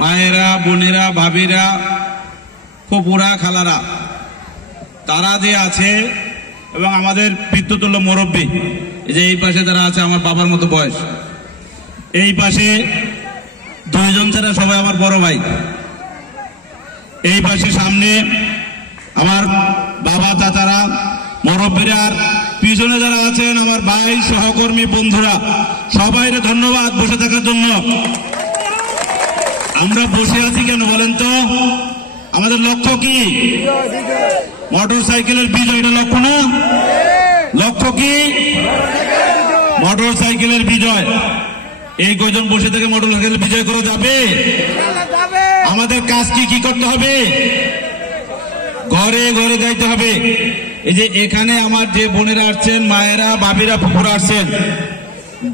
মায়েরা, বোনেরা, ভাবিরা, ফুপুরা, খালারা, তারা যে আছে এবং আমাদের পিতৃতুল্য মুরব্বী, যে এই পাশে যারা আছে আমার বাবার মতো বয়স, এই পাশে দুইজন ছাড়া সবাই আমার বড় ভাই, এই পাশে সামনে আমার বাবা, চাচারা, মুরব্বীরা, আর পিছনে যারা আছেন আমার ভাই, সহকর্মী, বন্ধুরা, সবাইকে ধন্যবাদ বসে থাকার জন্য। আমরা বসে আছি কেন বলেন তো? আমাদের লক্ষ্য কি? মোটর সাইকেলের বিজয়, এটা লক্ষ্য না? লক্ষ্য কি? মোটর সাইকেলের বিজয়। এই কয়জন বসে থেকে মোটর সাইকেল বিজয় করা যাবে? আমাদের কাজ কি করতে হবে? ঘরে ঘরে যাইতে হবে। এই যে এখানে আমার যে বোনেরা আসছেন, মায়েরা, বাবিরা, ফুপুরা আসছেন,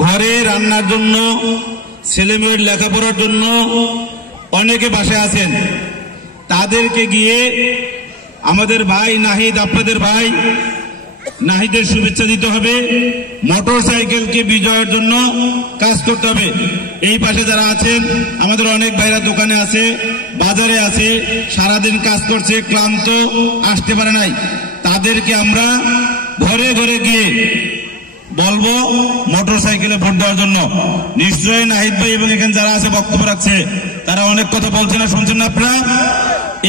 ঘরে রান্নার জন্য, ছেলে মেয়ের লেখাপড়ার জন্য অনেকে বাসায় আছেন, তাদেরকে গিয়ে আমাদের ভাই নাহিদ, আপনাদের ভাই নাহিদের শুভেচ্ছা দিতে হবে। মোটর সাইকেলকে বিজয়ের জন্য কাজ করতে হবে। এই পাশে যারা আছেন আমাদের অনেক ভাইরা দোকানে আছে, বাজারে আছে, সারাদিন কাজ করছে, ক্লান্ত, আসতে পারে নাই, তাদেরকে আমরা ঘরে ঘরে গিয়ে বলবো মোটর সাইকেলে ভোট দেওয়ার জন্য। নিশ্চয়ই নাহিদ ভাই এবং এখানে যারা আছে বক্তব্য রাখছে, তারা অনেক কথা বলছে না, শুনছেন না আপনারা?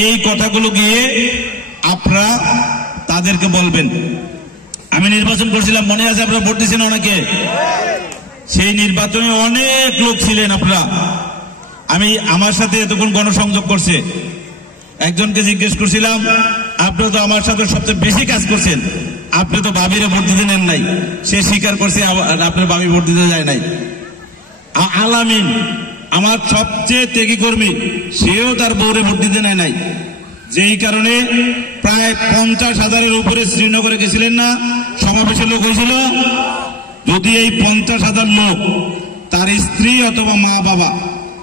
এই কথাগুলো গিয়ে আপনারা তাদেরকে বলবেন। আমি নির্বাচন করছিলাম, মনে আছে? আপনারা ভোট দিয়েছেন অনেকে। সেই নির্বাচনে অনেক লোক ছিলেন আপনারা। আমি আমার সাথে এতক্ষণ গণসংযোগ করছে, একজনকে জিজ্ঞেস করছিলাম, আপনি তো আমার সাথে সবচেয়ে বেশি কাজ করছেন, আপনি তো ভাবিরে ভোট দিতে নেন নাই। সে স্বীকার করছে আপনার ভাবি ভোট দিতে যায় নাই। আলামিন আমার সবচেয়ে ত্যাগী কর্মী, সেও তার বউরে ভোট দিতে নেয় নাই। যেই কারণে প্রায় 50,000-এর উপরে শ্রীনগরে গেছিলেন না, সমাবেশের লোক হয়েছিল। যদি এই 50,000 লোক তার স্ত্রী অথবা মা বাবা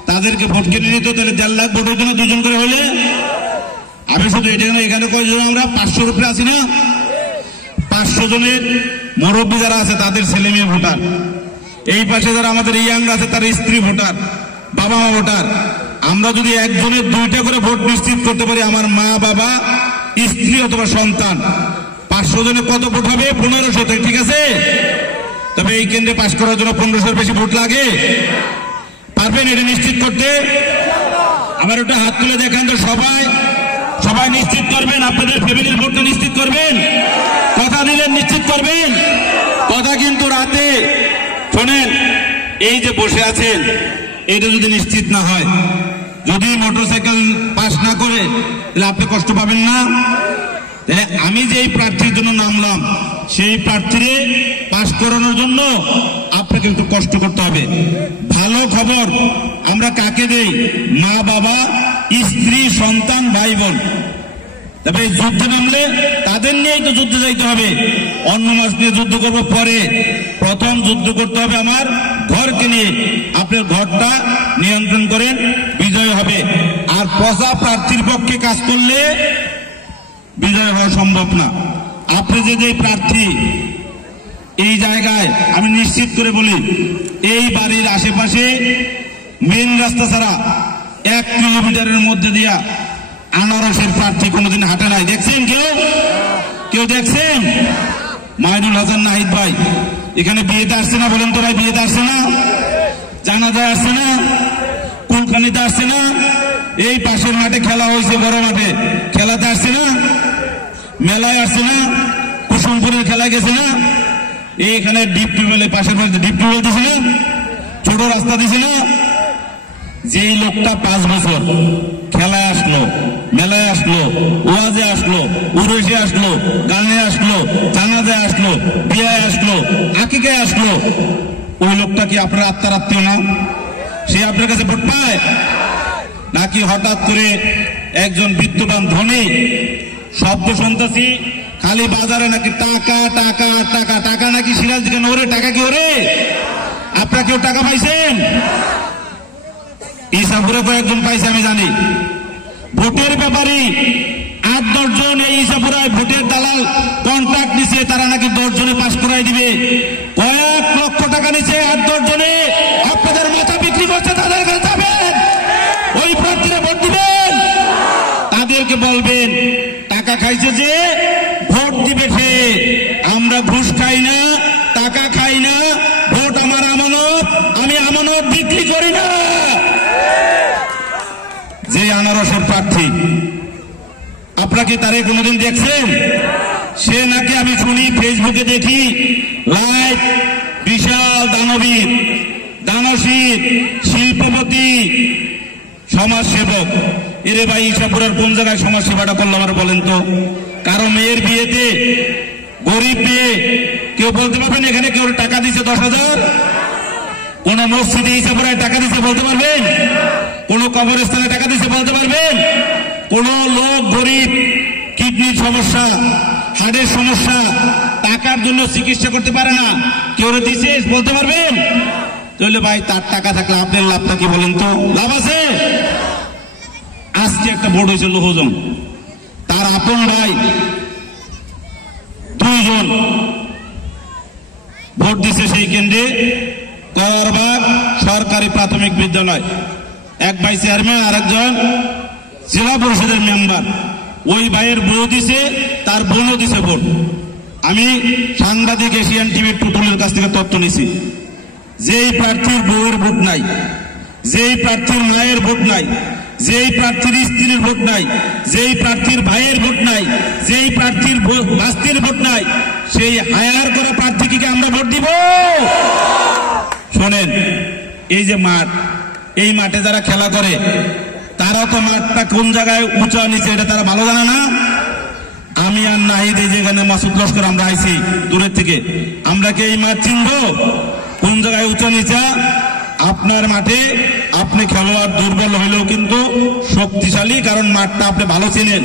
তাদেরকে ভোট কিনে নিত, তাহলে 1.5 লাখ ভোট হইতো না, দুজন করে হলে। আমি শুধু এটা এখানে কয়জন? আমরা 500-র উপরে আছি না? 500 জনের মুরব্বী যারা আছে তাদের ছেলে মেয়ে ভোটার, এই পাশে যারা আমাদের ইয়াং আছে তার স্ত্রী ভোটার, বাবা মা ভোটার। আমরা যদি একজনের 2টা করে ভোট নিশ্চিত করতে পারি, আমার মা বাবা, স্ত্রী অথবা সন্তান, 500 জনে কত ভোট হবে? 1500। ঠিক আছে? তবে এই কেন্দ্রে পাশ করার জন্য 1500-এর বেশি ভোট লাগে? পারবেন এটা নিশ্চিত করতে? আমার ওটা হাত তুলে দেখান তো। সবাই সবাই নিশ্চিত করবেন, আপনাদের ফ্যামিলির ভোটটা নিশ্চিত করবেন। কথা দিলেন নিশ্চিত করবেন। কথা কিন্তু রাতে শোনেন, এই যে বসে আছেন, এটা যদি নিশ্চিত না হয়, যদি মোটরসাইকেল পাস না করে, তাহলে আপনি কষ্ট পাবেন না? আমি যে প্রার্থীর জন্য নামলাম, সেই প্রার্থীরে পাস করানোর জন্য আপনাকে একটু কষ্ট করতে হবে। ভালো খবর আমরা কাকে দেই? মা বাবা, স্ত্রী, সন্তান, ভাই বোন। তবে যুদ্ধে নামলে তাদের নিয়েই তো যুদ্ধে যাইতে হবে। অন্য মাস নিয়ে যুদ্ধ করবো পরে, প্রথম যুদ্ধ করতে হবে আমার ঘরকে নিয়ে। আপনার ঘরটা নিয়ন্ত্রণ করেন, বিজয় হবে। আর পচা প্রার্থীর পক্ষে কাজ করলে বিজয় হওয়া সম্ভব না। আপনি যে প্রার্থী, এই জায়গায় আমি নিশ্চিত করে বলি, এই বাড়ির আশেপাশে মেন রাস্তা ছাড়া 1 কিলোমিটারের মধ্যে দিয়া আনারসের প্রার্থী কোনোদিন হাঁটে নাই। দেখছেন কেউ দেখছেন? মাইনুল হাসান নাহিদ ভাই এখানে বিয়েতে আসছে না? বলেন তো ভাই, বিয়েতে আসছে না? জানাজায় আসছে না? কুলখানিতে আসছে না? এই পাশের মাঠে খেলা হয়েছে, বড় মাঠে খেলাতে আসছে না? মেলায় আসছে না? কুসুমপুরের খেলায় গেছে না? এইখানে ডিপ টিউবওয়েলে, পাশের বাড়িতে ডিপ টিউবওয়েল দিছে না? ছোট রাস্তা দিছে না? যেই লোকটা 5 বছর খেলায় আসলো, মেলায় আসলো, ওয়াজে আসলো, উরসে আসলো, গানে আসলো, জানাজায় আসলো, বিয়ায় আসলো, আকিকায় আসলো, ওই লোকটা কি আপনার আত্মার আত্মীয় না? সে আপনার কাছে ভোট পায়? নাকি হঠাৎ করে একজন বিত্তবান ধনী শব্দ শুনতেছি খালি বাজারে নাকি টাকা টাকা টাকা টাকা, নাকি সিরাজ দিকে ওরে টাকা কি ওরে? আপনারা কেউ টাকা পাইছেন? ইসাপুরে কয়েকজন পাইছে আমি জানি। ভোটের ব্যাপারে 8-10 জন এই ইসাপুরায় ভোটের দালাল কন্ট্রাক্ট নিছে, তারা নাকি 10 জনে পাস করাই দিবে। কয়েক লক্ষ টাকা নিছে 8-10 জনে। আপনাদের মাথা বিক্রি করছে, তাদের কাছে যাবেন। ওই আমাকে বলবেন টাকা খাইছে যে ভোট দিবে সে। আমরা ঘুষ খাই না, টাকা খাই না, ভোট আমার আমানত, আমি আমানত বিক্রি করি না। যে আনারসের প্রার্থী, আপনারা কি তারে কোনোদিন দেখছেন? সে নাকি আমি শুনি, ফেসবুকে দেখি, লাইভ বিশাল দানবীর, দানশীল, শিল্পপতি, সমাজসেবক। এরে ভাই, ইসাপুরের কোন জায়গায় সমাজ সেবাটা করলো আমার বলেন তো? কারো মেয়ের বিয়েতে গরিব মেয়ে, কেউ বলতে পারবেন এখানে কেউ টাকা দিচ্ছে 10,000? কোন মসজিদে ইসাপুরায় টাকা দিচ্ছে বলতে পারবেন? কোন কবরস্থানে টাকা দিচ্ছে বলতে পারবেন? কোন লোক গরিব, কিডনির সমস্যা, হার্টের সমস্যা, টাকার জন্য চিকিৎসা করতে পারে না, কেউ দিচ্ছে বলতে পারবেন? তাহলে ভাই, তার টাকা থাকলে আপনার লাভটা কি বলেন তো? লাভ আছে? আজকে একটা ভোট হয়েছে লোহজন, তার আপন ভাই 2 জন ভোট দিচ্ছে সেই কেন্দ্রে, করবাগ সরকারি প্রাথমিক বিদ্যালয়। এক ভাই চেয়ারম্যান, আরেকজন জেলা পরিষদের মেম্বার। ওই ভাইয়ের বউ দিছে, তার বোনও দিছে ভোট। আমি সাংবাদিক এশিয়ান টিভির টুটুলের কাছ থেকে তথ্য নিছি। যেই প্রার্থীর বউয়ের ভোট নাই, যেই প্রার্থীর মায়ের ভোট নাই, যেই প্রার্থীর স্ত্রীর ভোট নাই, যেই প্রার্থীর ভাইয়ের ভোট নাই, যেই প্রার্থীর বাস্তির ভোট নাই, সেই হায়ার করা প্রার্থীকে আমরা ভোট দিব? শোনেন, এই যে মাঠ, এই মাঠে যারা খেলা করে তারা তো মাঠটা কোন জায়গায় উঁচা নিচে এটা তারা ভালো জানে না। আমি আর নাহিদ, এই যেখানে মাসুদ লস্কর আমরা আইছি দূরের থেকে, আমরা কি এই মাঠ চিনব কোন জায়গায় উঁচা নিচা? আপনার মাঠে আপনি খেলোয়াড় দুর্বল হইলেও কিন্তু শক্তিশালী, কারণ মাঠটা আপনি ভালো চিনেন।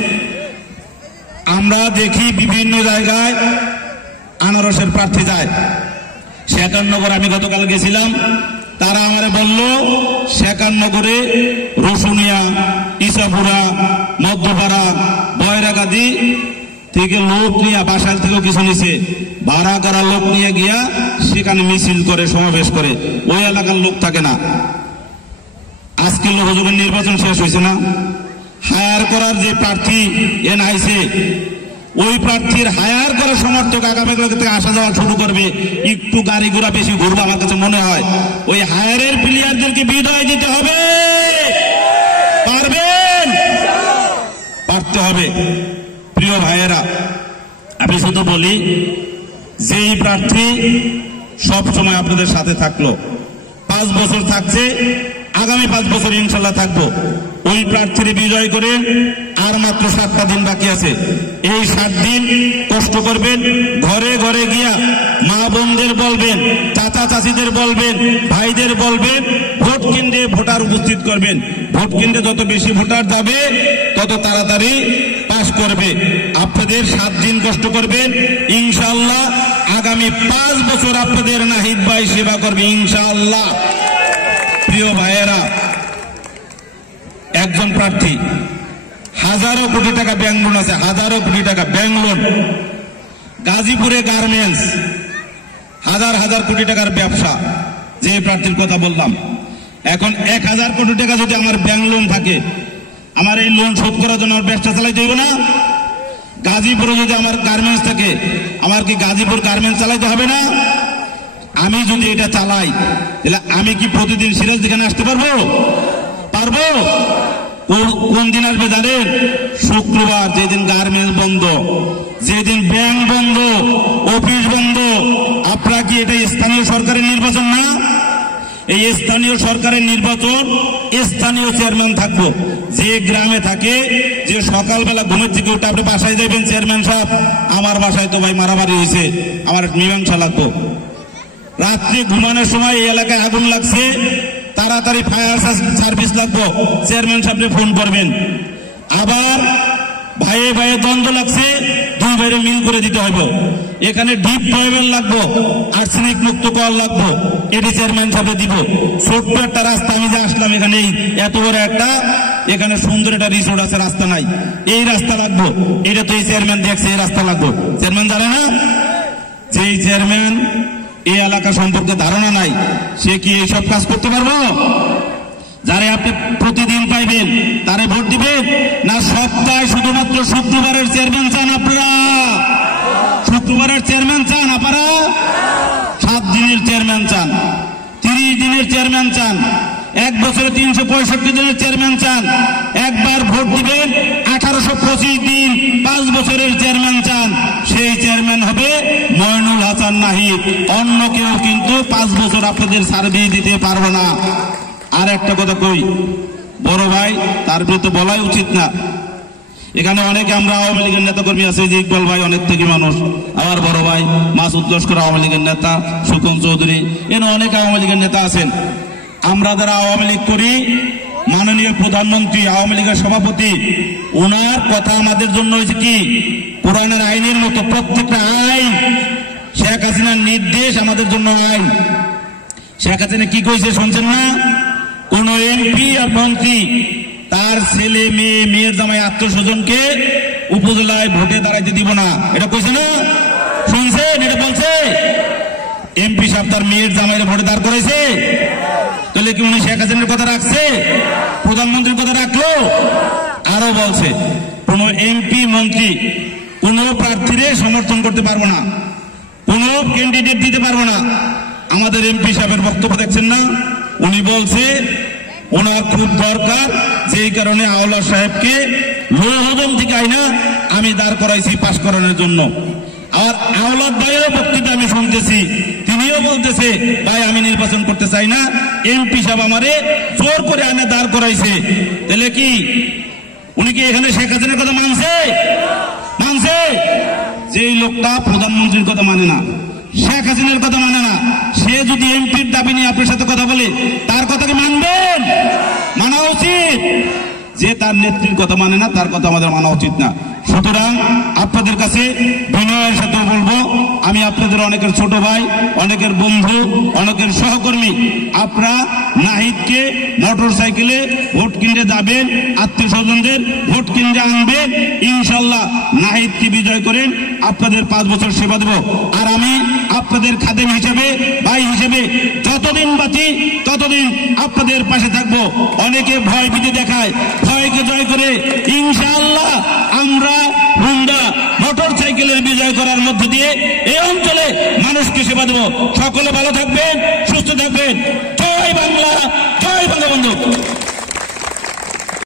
আমরা দেখি বিভিন্ন জায়গায় আনারসের প্রার্থী যায়। শেখাননগর আমি গতকাল গেছিলাম, তারা আমারে বলল শেখাননগরে, রসুনিয়া, ইসাপুরা, মধ্যপাড়া, বয়রাগাদি থেকে লোক নিয়ে, বাসাল থেকেও কিছু নিছে, ভাড়া করা লোক নিয়ে গিয়া সেখানে মিছিল করে, সমাবেশ করে। ওই এলাকার লোক থাকে না। আজকে লোকজনের নির্বাচন শেষ হয়েছে না, হায়ার করার যে প্রার্থী এন আইছে, ওই প্রার্থীর হায়ার করা সমর্থক আগামীকাল থেকে আসা যাওয়া শুরু করবে। একটু গাড়ি ঘোড়া বেশি ঘুরবে আমার কাছে মনে হয়। ওই হায়ারের প্লেয়ারদেরকে বিদায় দিতে হবে। পারবেন? পারতে হবে। প্রিয় ভাইয়েরা, আমি শুধু বলি, যেই প্রার্থী সব সময় আপনাদের সাথে থাকলো, 5 বছর থাকছে, আগামী 5 বছর ইনশাল্লাহ থাকবো, ওই প্রার্থীর বিজয় করে আর মাত্র 7টা দিন বাকি আছে। এই 7 দিন কষ্ট করবেন, ঘরে ঘরে গিয়া মা বোনদের বলবেন, চাচা চাচিদের বলবেন, ভাইদের বলবেন, ভোট কেন্দ্রে ভোটার উপস্থিত করবেন। ভোট কেন্দ্রে যত বেশি ভোটার যাবে তত তাড়াতাড়ি পাস করবে। আপনাদের 7 দিন কষ্ট করবেন, ইনশাআল্লাহ আগামী 5 বছর আপনাদের নাহিদ ভাই সেবা করবে ইনশাআল্লাহ। প্রিয় ভাইয়েরা, একজন প্রার্থী হাজারো কোটি টাকা ব্যাংক লোন আছে, হাজারো কোটি টাকা ব্যাংক লোন। গাজীপুরে গার্মেন্টস, হাজার হাজার কোটি টাকার ব্যবসা। যে প্রার্থীর কথা বললাম, এখন 1000 কোটি টাকা যদি আমার ব্যাংক লোন থাকে, আমার এই লোন শোধ করার জন্য আমার ব্যবসা চালাইতে হবে না? গাজীপুরে যদি আমার গার্মেন্টস থাকে, আমার কি গাজীপুর গার্মেন্টস চালাইতে হবে না? আমি যদি এটা চালাই, তাহলে আমি কি প্রতিদিন সিরাজ দিখানে আসতে পারবো? পারবো? কোন দিন আসবে জানেন? শুক্রবার, যেদিন গার্মেন্টস বন্ধ, যেদিন ব্যাংক বন্ধ, অফিস বন্ধ। আপনারা কি এটা স্থানীয় সরকারের নির্বাচন না? এই স্থানীয় সরকারের নির্বাচন, স্থানীয় চেয়ারম্যান থাকবো। যে গ্রামে থাকে, যে সকালবেলা ঘুমের থেকে উঠে আপনি বাসায় যাবেন, চেয়ারম্যান সাহেব আমার বাসায় তো ভাই মারামারি হয়েছে, আমার মীমাংসা লাগবো। রাত্রে ঘুমানোর সময় এই এলাকায় আগুন লাগছে, তাড়াতাড়ি ফায়ার সার্ভিস লাগবো, চেয়ারম্যান সাহেবকে ফোন করবেন। আবার ভাইয়ে ভাইয়ে দ্বন্দ্ব লাগছে, 2 ভাইয়ের মিল করে দিতে হবে। এখানে ডিপ টিউবওয়েল লাগবো, আর্সেনিক মুক্ত কল লাগবো, এটি চেয়ারম্যান সাহেব দিব। ছোট্ট একটা রাস্তা, আমি যে আসলাম এখানে, এত বড় একটা, এখানে সুন্দর একটা রিসোর্ট আছে, রাস্তা নাই, এই রাস্তা লাগবো। এটা তো এই চেয়ারম্যান দেখছে, এই রাস্তা লাগবো। চেয়ারম্যান জানে না? যেই চেয়ারম্যান এই এলাকা সম্পর্কে ধারণা নাই, সে কি এইসব কাজ করতে পারবো? যারা আপনি প্রতিদিন পাইবেন তারে ভোট দিবেন, না সপ্তাহে শুধু শুক্রবারের চেয়ারম্যান চান আপনারা? শুক্রবারের চেয়ারম্যান চান আপনারা? 7 দিনের চেয়ারম্যান চান, 30 দিনের চেয়ারম্যান চান, 1 বছরে 365 দিনের চেয়ারম্যান চান, একবার ভোট দিবেন 1825 দিন 5 বছরের চেয়ারম্যান চান, সেই চেয়ারম্যান হবে মইনুল হাসান নাহিদ। অন্য কেউ কিন্তু 5 বছর আপনাদের সার্ভিস দিতে পারবে না। আর একটা কথা কই, বড় ভাই তার বিরুদ্ধে বলাই উচিত না। এখানে অনেকে আমরা আওয়ামী লীগের নেতা কর্মী আছে, যে ইকবাল ভাই অনেক থেকে মানুষ, আমার বড় ভাই মাসুদ লস্কর আওয়ামী লীগের নেতা, সুকন চৌধুরী, এখানে অনেক আওয়ামী লীগের নেতা আছেন। আমরা যারা আওয়ামী লীগ করি, মাননীয় প্রধানমন্ত্রী, আওয়ামী লীগের সভাপতি, ওনার কথা আমাদের জন্য হয়েছে কি কোরআনের আইনের মতো। প্রত্যেকটা আইন, শেখ হাসিনার নির্দেশ আমাদের জন্য আইন। শেখ হাসিনা কি কইছে শুনছেন না? কোন এমপি আর মন্ত্রী তার ছেলে মেয়ে, মেয়ের জামাই, আত্মীয়-স্বজনকে উপজেলায় ভোটে দাঁড়াইতে দিব না, এটা কইছে না? শুনছেন? এটা বলছে এমপি সাহেব তার মেয়ের জামাইরে ভোটে দাঁড় করাইছে। তাহলে কি উনি শেখ হাসিনার কথা রাখছে? প্রধানমন্ত্রীর কথা রাখলো? আরো বলছে কোন এমপি মন্ত্রী কোন প্রার্থীরে সমর্থন করতে পারবো না, কোন ক্যান্ডিডেট দিতে পারবো না। আমাদের এমপি সাহেবের বক্তব্য দেখছেন না? উনি বলছে ওনার খুব দরকার, যেই কারণে আওলাদ সাহেবকে লোহদম থেকে আইনা আমি দাঁড় করাইছি পাশ করানোর জন্য। আর আওলাদ ভাইয়েরও বক্তব্য আমি শুনতেছি, তিনিও বলতেছে ভাই আমি নির্বাচন করতে চাই না, এমপি সাহেব আমারে জোর করে আনে দাঁড় করাইছে। তাহলে কি উনি কি এখানে শেখ হাসিনার কথা মানছে? মানছে? যেই লোকটা প্রধানমন্ত্রীর কথা মানে না, শেখ হাসিনার কথা মানে না, সে যদি এমপির দাবি নিয়ে আপনার সাথে কথা বলে, তার কথাকে মানবেন? মানা উচিত। যে তার নেত্রীর কথা মানে না, তার কথা আমাদের মানা উচিত না। সুতরাং আপনাদের কাছে বিনয়ের সাথে বলবো, আমি আপনাদের অনেকের ছোট ভাই, অনেকের বন্ধু, অনেকের সহকর্মী। আপনারা নাহিদকে মোটর সাইকেলে ভোট কিনতে যাবেন, আত্মীয় স্বজনদের ভোট কিনতে আনবেন, ইনশাল্লাহ নাহিদকে বিজয় করেন, আপনাদের 5 বছর সেবা দেব। আর আমি আপনাদের খাদেম হিসেবে, ভাই হিসেবে যতদিন বাঁচি ততদিন আপনাদের পাশে থাকবো। অনেকে ভয় ভীতি দেখায়, ভয়কে জয় করে ইনশাআল্লাহ আমরা হুন্ডা মোটর সাইকেলের বিজয় করার মধ্য দিয়ে এই অঞ্চলে মানুষকে সেবা দেব। সকলে ভালো থাকবেন, সুস্থ থাকবেন। জয় বাংলা, জয় বঙ্গবন্ধু।